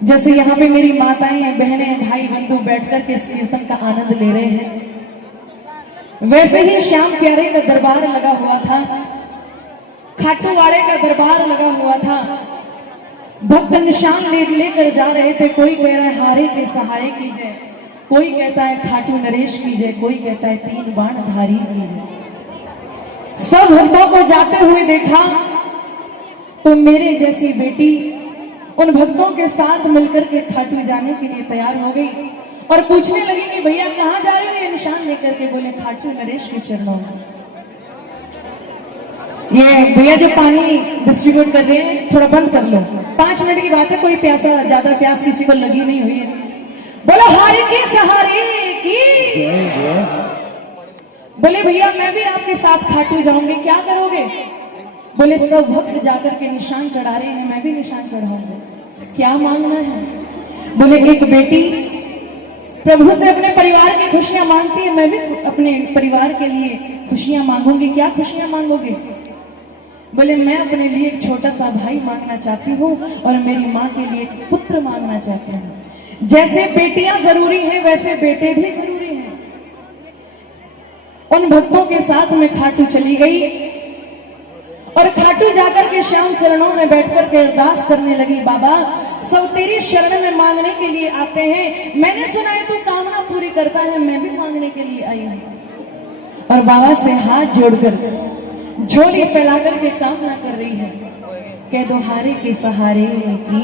जैसे यहाँ पे मेरी माताएं, बहनें, भाई बंधु बैठकर के इस कीर्तन का आनंद ले रहे हैं, वैसे ही श्याम प्यारे का दरबार लगा हुआ था, खाटू वाले का दरबार लगा हुआ था। भक्त निशान लेकर जा रहे थे। कोई कह रहा है हारे के सहारे की जय, कोई कहता है खाटू नरेश की जय, कोई कहता है तीन बाण धारी की जय। सब भक्तों को जाते हुए देखा तो मेरे जैसी बेटी उन भक्तों के साथ मिलकर के खाटू जाने के लिए तैयार हो गई और पूछने लगी कि भैया कहाँ जा रहे हो ये निशान लेकर के। बोले खाटू नरेश के चरणों में। ये भैया जो पानी डिस्ट्रीब्यूट कर रहे हैं थोड़ा बंद कर लो, 5 मिनट की बात है, कोई प्यासा ज्यादा प्यास किसी को लगी नहीं हुई है। बोला हारे के सहारे की। बोले भैया मैं भी आपके साथ खाटू जाऊंगी, क्या करोगे। बोले सब भक्त जाकर के निशान चढ़ा रहे हैं, मैं भी निशान चढ़ाऊंगा, क्या मांगना है। बोले एक बेटी प्रभु से अपने परिवार की खुशियां मांगती है, मैं भी अपने परिवार के लिए खुशियां मांगूंगी, क्या खुशियां मांगोगे। बोले मैं अपने लिए एक छोटा सा भाई मांगना चाहती हूँ और मेरी माँ के लिए एक पुत्र मांगना चाहती हूँ। जैसे बेटियां जरूरी हैं वैसे बेटे भी जरूरी हैं। उन भक्तों के साथ में खाटू चली गई और खाटू जाकर के श्याम चरणों में बैठकर के अरदास करने लगी। बाबा सब तेरी शरण में मांगने के लिए आते हैं, मैंने सुना है तू कामना पूरी करता है, मैं भी मांगने के लिए आई हूं। और बाबा से हाथ जोड़कर झोली फैलाकर के कामना कर रही है। कह दो हारे के सहारे की।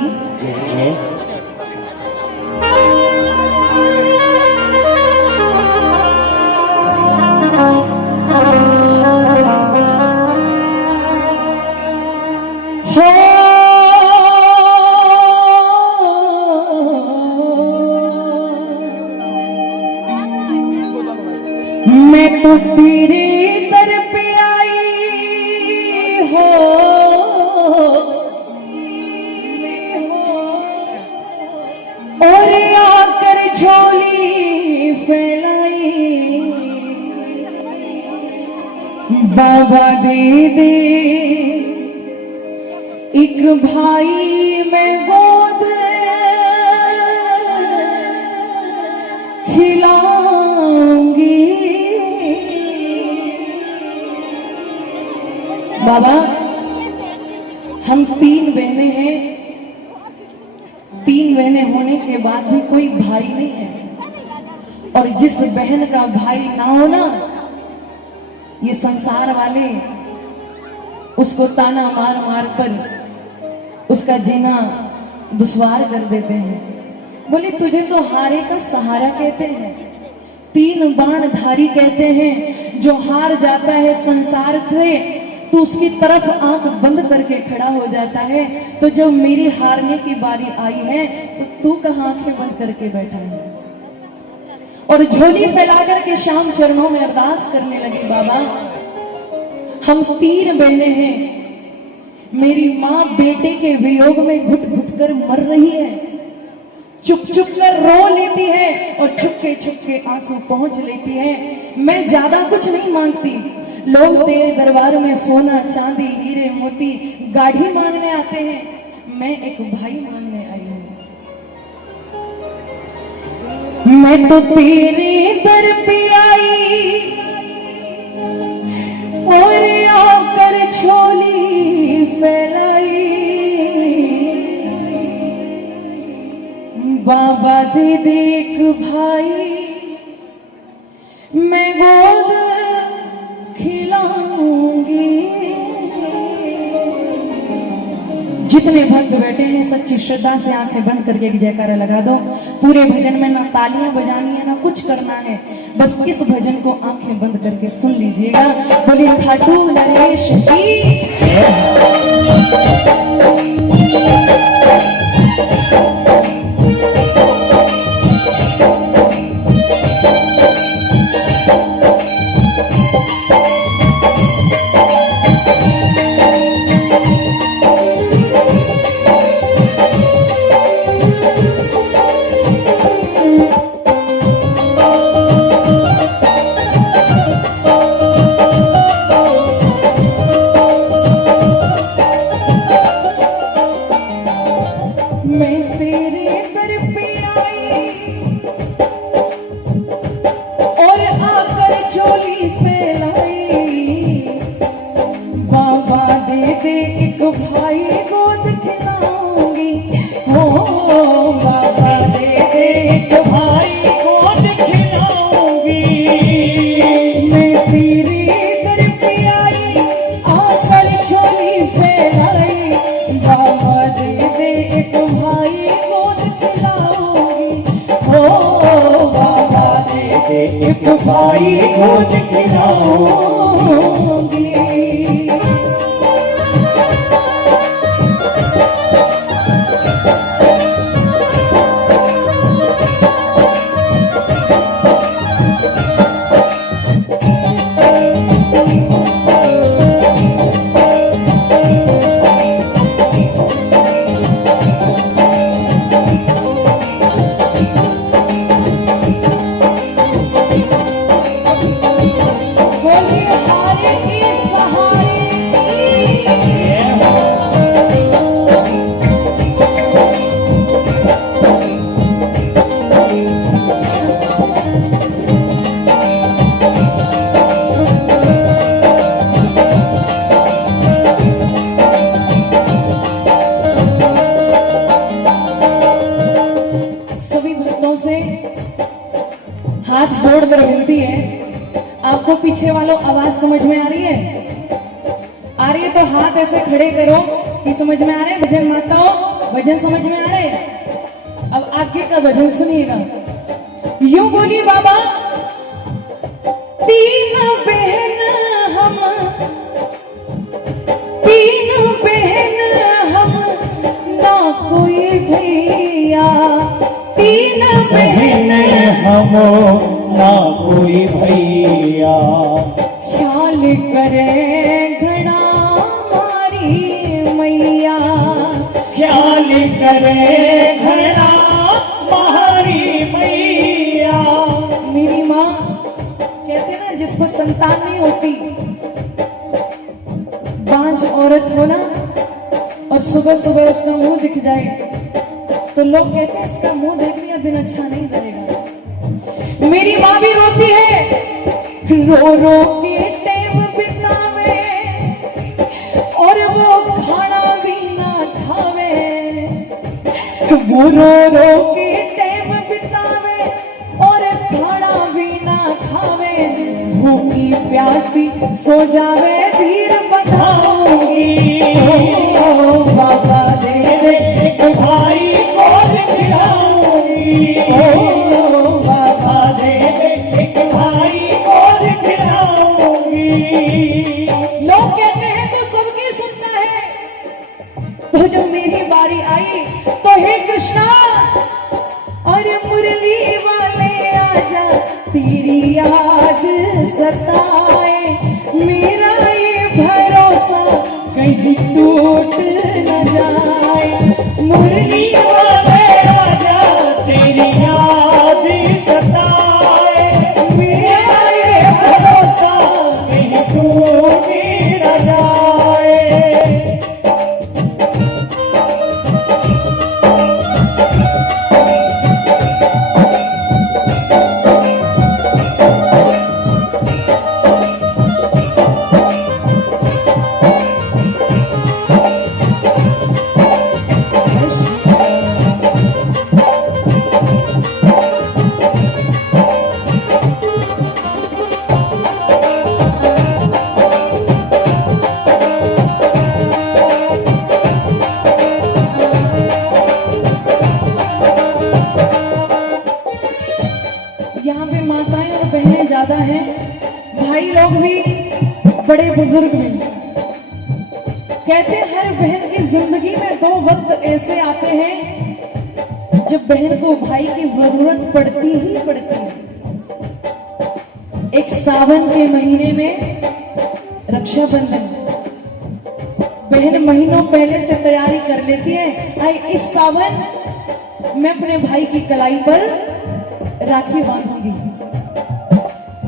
मैं तो तेरे दर पे आई हो और आकर झोली फैलाई। बाबा दे दे एक भाई मैं गोद खिलाऊंगी। बाबा हम 3 बहनें हैं, 3 बहनें होने के बाद भी कोई भाई नहीं है। और जिस बहन का भाई ना हो ना, ये संसार वाले उसको ताना मार मार कर उसका जीना दुश्वार कर देते हैं। बोले तुझे तो हारे का सहारा कहते हैं, 3 बाण धारी कहते हैं। जो हार जाता है संसार से तो उसकी तरफ आंख बंद करके खड़ा हो जाता है। तो जब मेरी हारने की बारी आई है तो तू कहां आंखें बंद करके बैठा है। और झोली फैला करके श्याम चरणों में अरदास करने लगी। बाबा हम 3 बहनें हैं, मेरी माँ बेटे के वियोग में घुट घुट कर मर रही है, चुप चुप कर रो लेती है और छुप के आंसू पहुंच लेती है। मैं ज्यादा कुछ नहीं मांगती, लोग तेरे दरबार में सोना चांदी हीरे मोती गाढ़ी मांगने आते हैं, मैं एक भाई मांगने आई हूं। मैं तो तेरे दर पे आई और आकर झोली फैलाई। बाबा दे दे एक भाई मैं गोद खिलाऊंगी। जितने भक्त बैठे हैं सच्ची श्रद्धा से आंखें बंद करके एक जयकारा लगा दो। पूरे भजन में ना तालियां बजानी है ना कुछ करना है, बस इस भजन को आंखें बंद करके सुन लीजिएगा। बोलिए खाटू नरेश की। तेरे दर पे आई और आकर झोली फैलाई, बाबा दे दे एक भाई गोद खिलाऊंगी, हो बाबा दे दे एक भाई गोद खिलाऊंगी। मैं तेरे दर पे आई आकर झोली फैलाई, बाबा दे दे एक भाई गोद खिलाऊंगी, हो बाबा दे दे एक भाई गोद खिलाऊंगी। बोलिए हारे की सहारे सभी भक्तों से हाथ जोड़कर विनती है, आपको पीछे वालों आवाज समझ में आ रही है? आ रही है तो हाथ ऐसे खड़े करो कि समझ में आ रहे हैं। भजन माताओं, भजन समझ में आ रहे हैं? अब आगे का भजन सुनिएगा। यूं बोली बाबा, तीन बहन हम, तीन बहन हम, ना कोई भैया, तीन बहन हम ना कोई भैया, ख्याल करे घना मारी मैया, ख्याल करे घना मारी मैया। मेरी माँ कहते हैं ना, जिसको संतान नहीं होती, बांझ औरत हो ना, और सुबह सुबह उसका मुंह दिख जाए तो लोग कहते हैं इसका मुंह देख लिया दिन अच्छा नहीं जाएगा। मेरी माँ भी रोती है, रो रो के टेम बितावे और वो खाना भी ना खावे, वो रो रो के टेम बितावे और खाना भी ना खावे, भूखी प्यासी सो जावे धीर बधाऊंगी, ओ बाबा दे दे एक भाई गोद खिलाऊंगी, ओ बाबा दे दे एक भाई गोद खिलाऊंगी। लोग कहते हैं तो सबकी सुनता है, तो जब मेरी बारी आई तो हे कृष्णा और मुरली वाले आजा, तेरी याद सताए, मेरा ये भरोसा कहीं टूट न जाए, मुरली वाले राजा तेरी याद सताए, मेरा ये भरोसा कहीं टूट न जाए। यहाँ पे माताएं और बहनें ज्यादा हैं, भाई लोग भी, बड़े बुजुर्ग भी। कहते हैं हर बहन की जिंदगी में दो वक्त ऐसे आते हैं जब बहन को भाई की जरूरत पड़ती ही पड़ती है। एक सावन के महीने में रक्षाबंधन, बहन महीनों पहले से तैयारी कर लेती है, आई इस सावन मैं अपने भाई की कलाई पर राखी बांधूंगी।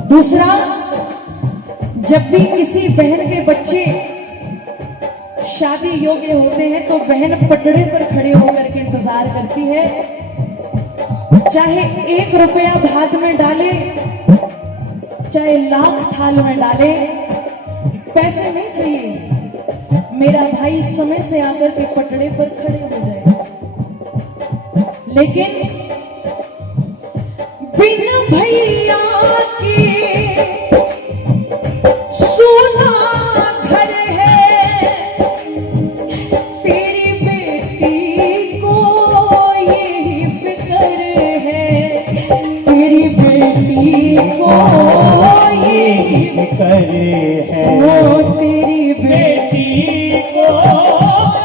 दूसरा, जब भी किसी बहन के बच्चे शादी योग्य होते हैं तो बहन पटड़े पर खड़े होकर के इंतजार करती है, चाहे 1 रुपया भात में डाले, चाहे लाख थाल में डाले, पैसे नहीं चाहिए, मेरा भाई समय से आकर के पटड़े पर खड़े हो जाए। लेकिन बिन भैया की सोना घर है, तेरी बेटी को यही फिक्र है, तेरी बेटी को यही फिक्र है, वो तेरी बेटी को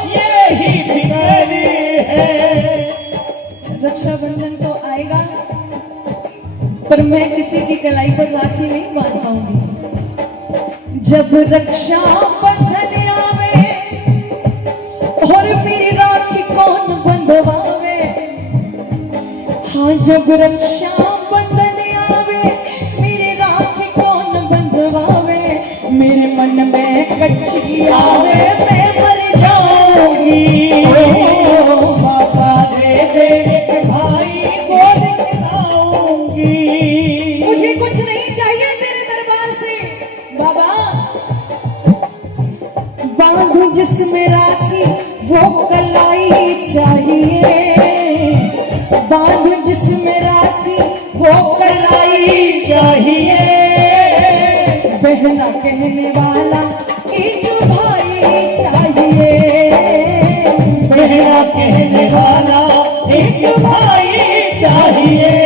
यही फिक्र है। रक्षाबंधन तो आएगा, पर मैं किसी की कलाई पर राखी नहीं बांध पाऊंगी। जब रक्षाबंधन आवे और मेरी राखी कौन बंधवावे, हाँ जब रक्षाबंधन आवे मेरी राखी कौन बंधवावे, मेरे मन में कच्ची आवे मैं मर जाऊंगी। बाबा दे दे भाई को दिखलाऊंगी। मुझे कुछ नहीं चाहिए तेरे दरबार से बाबा, बांधू जिसमें राखी वो कलाई चाहिए, बांधू जिसमें राखी वो कलाई चाहिए। बहना कहने वाला एक भाई चाहिए, बहना कहने वाला एक भाई चाहिए।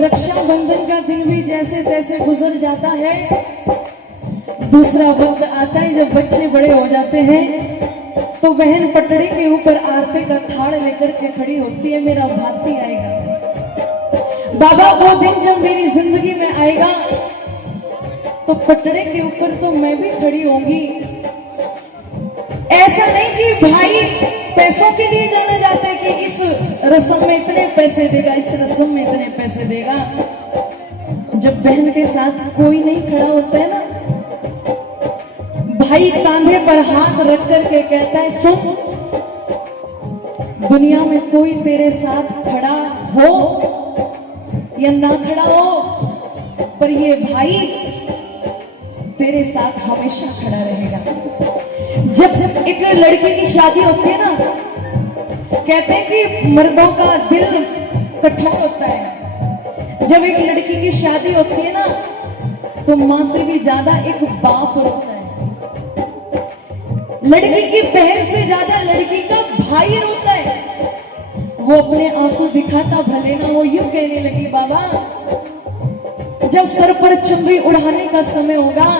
रक्षाबंधन का दिन भी जैसे तैसे गुजर जाता है। दूसरा वक्त आता है जब बच्चे बड़े हो जाते हैं तो बहन पटड़ी के ऊपर आरती का थाड़ लेकर के खड़ी होती है, मेरा भाती आएगा। बाबा वो दिन जब मेरी जिंदगी में आएगा तो पटड़े के ऊपर तो मैं भी खड़ी होंगी। ऐसा नहीं कि भाई पैसों के लिए जाने जाते हैं कि इस रस्म में इतने पैसे देगा, इस रस्म में इतने पैसे देगा। जब बहन के साथ कोई नहीं खड़ा होता है ना, भाई कांधे पर हाथ रख करके कहता है सुन, दुनिया में कोई तेरे साथ खड़ा हो या ना खड़ा हो, पर ये भाई तेरे साथ हमेशा खड़ा रहेगा। जब एक लड़की की शादी होती है ना, कहते हैं कि मर्दों का दिल कठोर होता है। जब एक लड़की की शादी होती है ना तो मां से भी ज्यादा एक बाप रोता है, लड़की की बहन से ज्यादा लड़की का भाई रोता है। वो अपने आंसू दिखाता भले ना हो, यूं कहने लगी बाबा जब सर पर चुनरी उड़ाने का समय होगा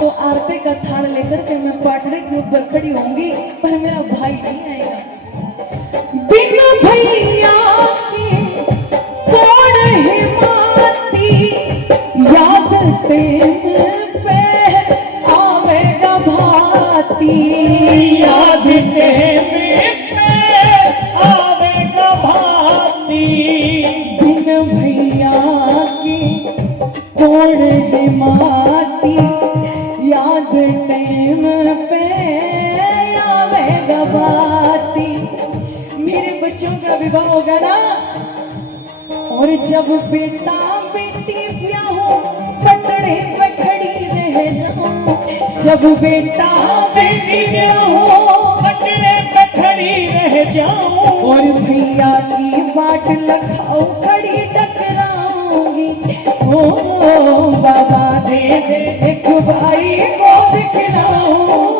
तो आरती का थाड़ लेकर के मैं पाटड़े के ऊपर खड़ी होंगी, पर मेरा भाई नहीं आएगा। बिना भैया की कौन हिमाती, याद प्रेम पे आवेगा भाती, याद प्रेम पे आवेगा भाती। बिन भैया की कौन हिमाती, याद टाइम पे आवेगा भाती। मेरे बच्चों का विवाह होगा ना, और जब बेटा बेटी ब्याह हो जब बेटा बेटी ब्याहूं खटरे पे खड़ी रह जाऊं और भैया की बाट लखाओ खड़ी टकराऊंगी। ओ बाबा दे दे एक भाई को दिखलाऊंगी।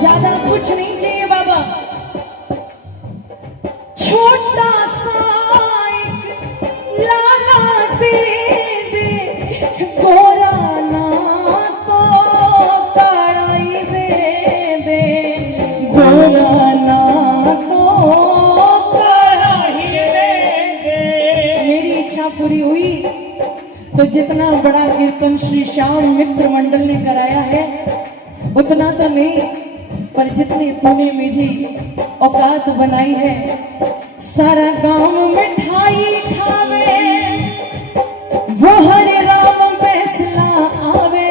ज्यादा कुछ नहीं चाहिए बाबा, छोटा सा एक लाला दे दे, गोरा ना तो काढ़ाई दे दे, गोरा ना तो काढ़ाई दे दे। मेरी इच्छा पूरी हुई तो जितना बड़ा कीर्तन श्री श्याम मित्र मंडल ने कराया है उतना तो नहीं, पर जितनी तूने मुझे औकात बनाई है, सारा गांव मिठाई खावे, वो हरे राम फैसला आवे,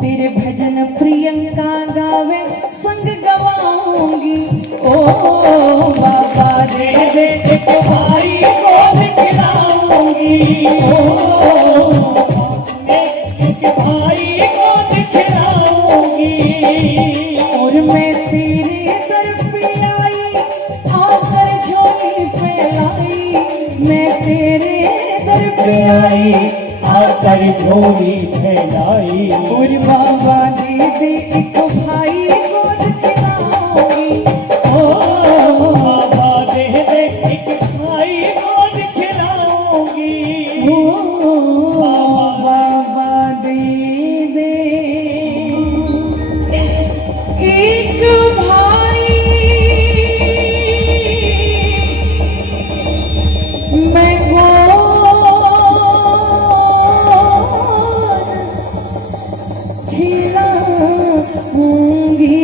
तेरे भजन प्रियंका गावे संग गवाऊंगी। ओ बाबा दे दे एक भाई को दिखलाऊंगी। एक भाई को दिखलाऊंगी। और मैं तेरे दर पे आई आकर झोली फैलाई, मैं तेरे दर पे आई आकर झोली फैलाई। और बाबा दे दे एक भाई को दिखलाऊंगी। ओ बाबा दे दे एक भाई को दिखलाऊंगी। ओ बाबा दे दे एक भाई, मैं खिलाऊंगी।